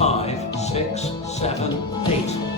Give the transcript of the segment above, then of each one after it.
5, 6, 7, 8.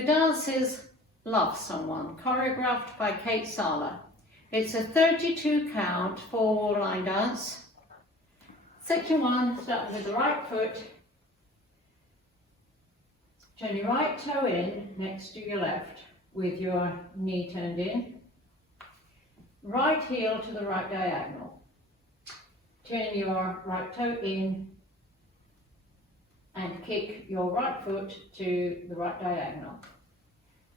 The dance is Love Someone, choreographed by Kate Sala. It's a 32 count, 4-wall line dance. Section 1, starting with the right foot. Turn your right toe in next to your left with your knee turned in. Right heel to the right diagonal. Turn your right toe in and kick your right foot to the right diagonal.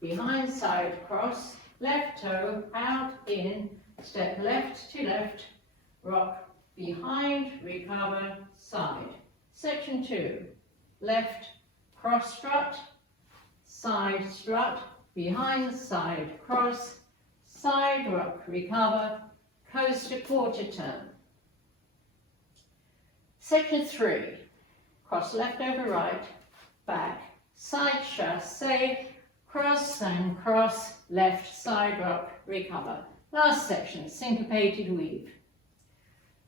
Behind side cross, left toe out in, step left to left, rock behind, recover, side. Section 2, left cross strut, side strut, behind side cross, side rock, recover, coaster quarter turn. Section 3, cross left over right, back, side chassé, cross and cross, left, side rock, recover. Last section, syncopated weave.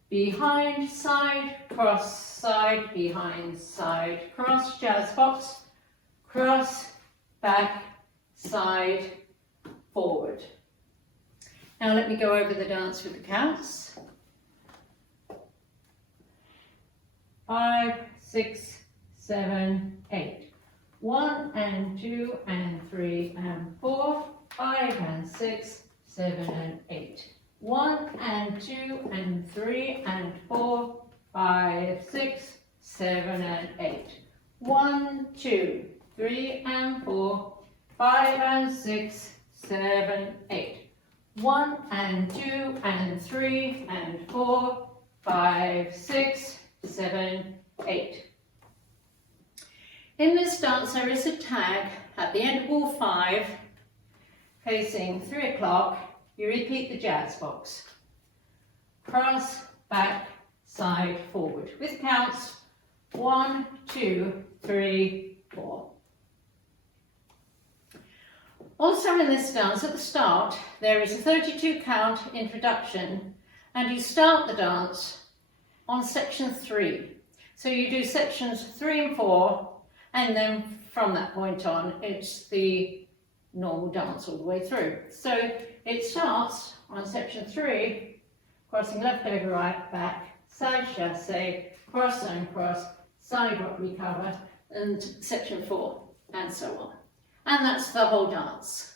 Behind, side, cross, side, behind, side, cross, jazz box, cross, back, side, forward. Now let me go over the dance with the counts. 5, 6, 7, 8. 1 and 2 and 3 and 4, 5 and 6, 7 and 8. 1 and 2 and 3 and 4, 5, 6, 7 and 8. 1, 2, 3 and 4, 5 and 6, 7, 8. 1 and 2 and 3 and 4, 5, 6, 7, 8. In this dance there is a tag at the end of all 5, facing 3 o'clock. You repeat the jazz box. Cross, back, side, forward, with counts 1, 2, 3, 4. Also in this dance, at the start, there is a 32 count introduction, and you start the dance on section 3. So you do sections 3 and 4, and then from that point on, it's the normal dance all the way through. So it starts on section 3, crossing left over right, back, side chassé, cross and cross, side rock recover, and section 4, and so on. And that's the whole dance.